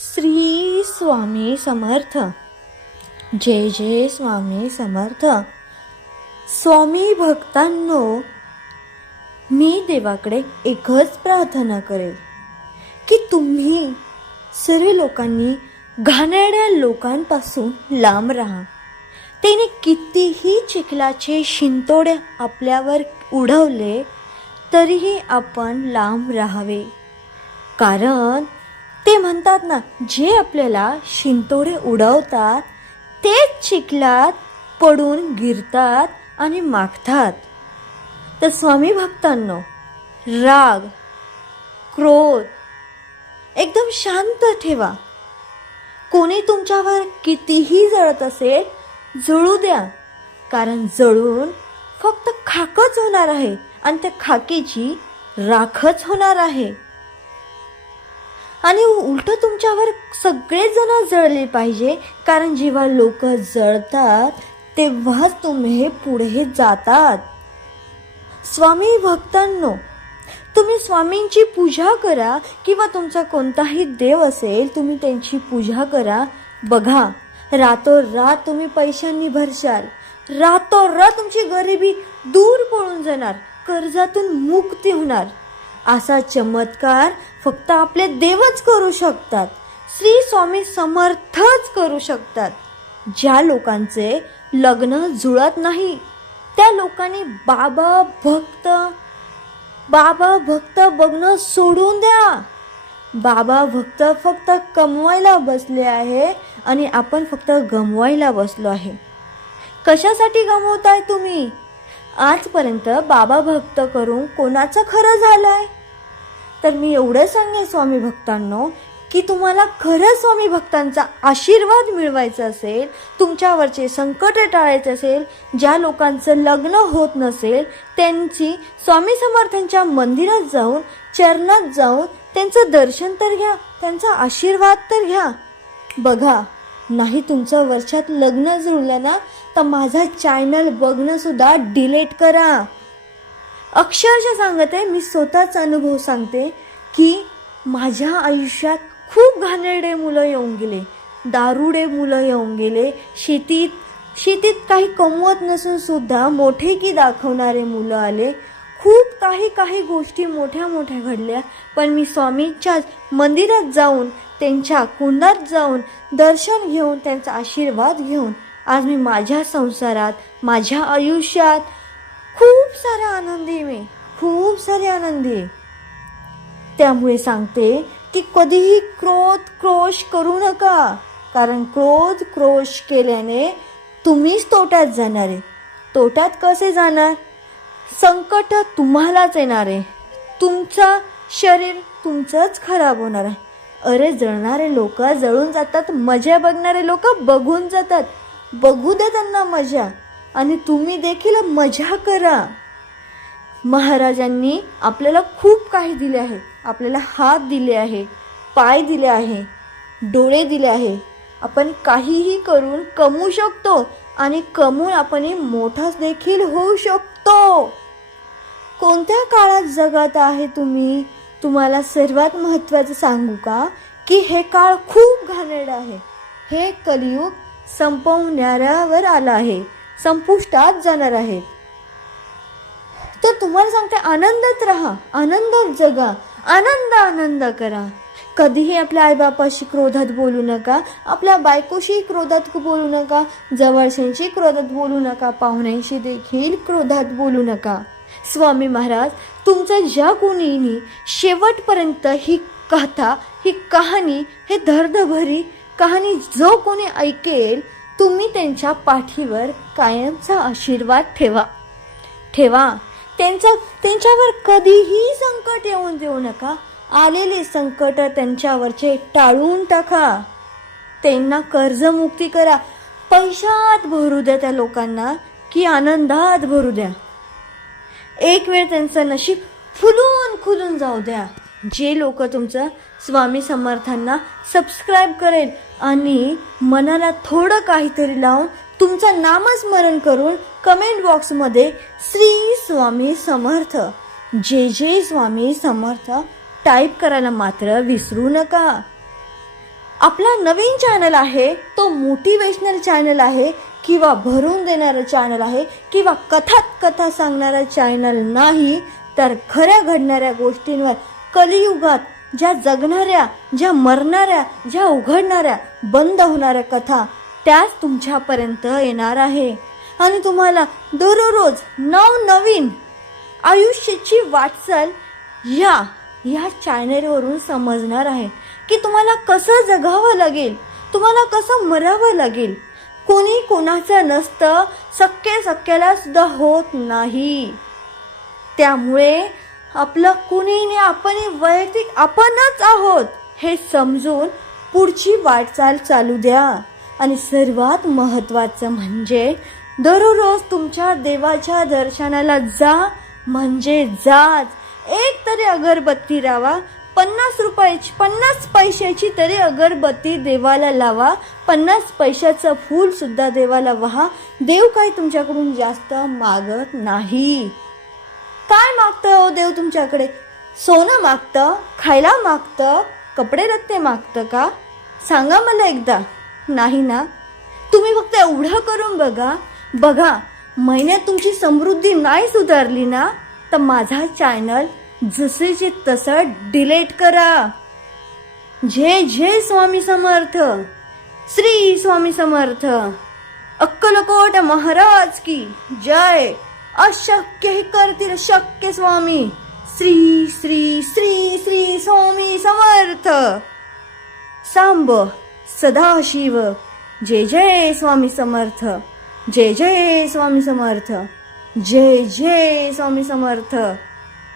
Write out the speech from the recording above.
श्री स्वामी समर्थ. जय जय स्वामी समर्थ. स्वामी भक्तांनो, मी देवाकडे एकच प्रार्थना करेल की तुम्ही सर्व लोकांनी घाणेरड्या लोकांपासून लांब राहा. त्याने कितीही चिखलाचे शिंतोडे आपल्यावर उडवले तरीही आपण लांब राहावे. कारण ते म्हणतात ना, जे आपल्याला शिंतोडे उडवतात तेच चिखलात पडून गिरतात आणि मागतात. तर स्वामी भक्तांनो, राग, क्रोध एकदम शांत ठेवा. कोणी तुमच्यावर कितीही जळत असेल, जळू द्या. कारण जळून फक्त खाकच होणार आहे आणि त्या खाकीची राखच होणार आहे. आणि उलट तुमच्यावर सगळेच जण जळले पाहिजे. कारण जेव्हा लोक जळतात तेव्हाच तुम्ही पुढे जातात. स्वामी भक्तांनो, तुम्ही स्वामींची पूजा करा किंवा तुमचा कोणताही देव असेल, तुम्ही त्यांची पूजा करा. बघा, रातोरात तुम्ही पैशांनी भरशाल. रातोरात तुमची गरिबी दूर पळून जाणार, कर्जातून मुक्ती होणार. असा चमत्कार फक्त आपले देवच करू शकतात. श्री स्वामी समर्थच करू शकतात. ज्या लोकांचे लग्न जुळत नाही त्या लोकांनी बाबा भक्त बघणं सोडून द्या. बाबा भक्त फक्त कमवायला बसले आहे आणि आपण फक्त गमवायला बसलो आहे. कशासाठी गमवताय तुम्ही? आजपर्यंत बाबा भक्त करून कोणाचं खरं झालंय? तर मी एवढं सांगेन स्वामी भक्तांनो, की तुम्हाला खरं स्वामी भक्तांचा आशीर्वाद मिळवायचा असेल, तुमच्यावरचे संकट टाळायचे असेल, ज्या लोकांचं लग्न होत नसेल त्यांची स्वामी समर्थांच्या मंदिरात जाऊन, चरणात जाऊन त्यांचं दर्शन तर घ्या, त्यांचा आशीर्वाद तर घ्या. बघा, नाही तुमचं वर्षात लग्न जुळलं ना, तर माझा चॅनल बघणं सुद्धा डिलीट करा. अक्षरशः सांगते, मी स्वतःचा अनुभव सांगते की माझ्या आयुष्यात खूप घाणेरडे मुलं येऊन गेले, दारुडे मुलं येऊन गेले, शेतीत काही कमवत नसून सुद्धा मोठे की दाखवणारे मुलं आले. खूप काही गोष्टी मोठ्या घडल्या. पण मी स्वामींच्या मंदिरात जाऊन, त्यांच्या कुंडात जाऊन दर्शन घेऊन, त्यांचा आशीर्वाद घेऊन आज मी माझ्या संसारात, माझ्या आयुष्यात खूप सारे आनंदी. त्यामुळे सांगते की कधीही क्रोध करू नका. कारण क्रोध केल्याने तुम्हीच तोट्यात जाणार आहे. तोट्यात कसे जाणार? संकट तुम्हालाच येणार आहे. तुमचं शरीर तुमचंच खराब होणार आहे. अरे, जळणारे लोक जळून जातात, मजा बघणारे लोक बघून जातात. बघू दे त्यांना मजा, आणि तुम्ही देखील मजा करा. महाराजांनी आपल्याला खूप काही दिले आहे. आपल्याला हात दिले आहे, पाय दिले आहे, डोळे दिले आहे. आपण काहीही करून कमवू शकतो आणि कमवून आपण मोठाच देखील होऊ शकतो. कोणत्या काळात जगत आहे तुम्ही? तुम्हाला सर्वात महत्त्वाचं सांगू का, की हे काळ खूप घाणेरडा आहे. हे कलियुग संपवण्यावर आलं आहे, संपुष्टात जाणार आहे. तर तुम्हाला सांगते, आनंदात राहा, आनंदात जगा, आनंद करा. कधीही आपल्या आईबापाशी क्रोधात बोलू नका, आपल्या बायकोशी क्रोधात बोलू नका, जवळच्यांशी क्रोधात बोलू नका, पाहुण्यांशी देखील क्रोधात बोलू नका. स्वामी महाराज तुमचं ज्या कोणीही शेवटपर्यंत ही कथा, ही कहाणी, हे दर्दभरी कहाणी जो कोणी ऐकेल, तुम्ही त्यांच्या पाठीवर कायमचा आशीर्वाद ठेवा. त्यांच्यावर कधीही संकट येऊन देऊ नका. आलेले संकट त्यांच्यावरचे टाळून टाका. त्यांना कर्जमुक्ती करा. पैशात भरू द्या त्या लोकांना, की आनंदात भरू द्या. एक वेळ त्यांचं नशीब खुलून जाऊ द्या. जे लोक तुमचं स्वामी समर्थांना सबस्क्राईब करेल आणि मनाला थोडं काहीतरी लावून तुमचं नामस्मरण करून कमेंट बॉक्समध्ये श्री स्वामी समर्थ, जय जय स्वामी समर्थ टाईप करायला मात्र विसरू नका. आपला नवीन चॅनल आहे तो मोटिवेशनल चॅनल आहे किंवा भरून देणारं चॅनल आहे किंवा कथा सांगणारा चॅनल नाही, तर खऱ्या घडणाऱ्या गोष्टींवर कलियुगात ज्या जगणाऱ्या, ज्या मरणाऱ्या, ज्या उघडणाऱ्या, बंद होणाऱ्या कथा त्याच तुमच्यापर्यंत येणार आहे आणि तुम्हाला दररोज नवनवीन आयुष्याची वाटचाल या चॅनलवरून समजणार आहे की तुम्हाला कसं जगावं लागेल, तुम्हाला कसं मरावं लागेल. कोणी कोणाचं नसतं, सख्याला सुद्धा होत नाही. त्यामुळे आपलं कुणी आपण वैयक्तिक आपणच आहोत हे समजून पुढची वाटचाल चालू द्या. आणि सर्वात महत्त्वाचं म्हणजे दररोज तुमच्या देवाच्या दर्शनाला जा, म्हणजे जाच. एक तरी अगरबत्ती लावा, 50 पैशाची तरी अगरबत्ती देवाला लावा, 50 पैशाचं फूल सुद्धा देवाला वाहा. देव काही तुमच्याकडून जास्त मागत नाही. काय मागतं देव तुमच्याकडे? सोनं मागतं, खायला मागतं, कपडे रत्ते मागतं का? सांगा मला एकदा. नाही ना. तुम्ही फक्त एवढं करून बघा महिन्यात तुमची समृद्धी नाही सुधारली ना, तर माझा चॅनल जसेचे तसं डिलीट करा. जय जय स्वामी समर्थ, श्री स्वामी समर्थ, अक्कलकोट महाराज की जय. अशक्य ही करतील शक्य स्वामी. श्री श्री श्री श्री स्वामी समर्थ. सांब सदाशिव. जय जय स्वामी समर्थ, जय जय स्वामी समर्थ, जय जय स्वामी समर्थ.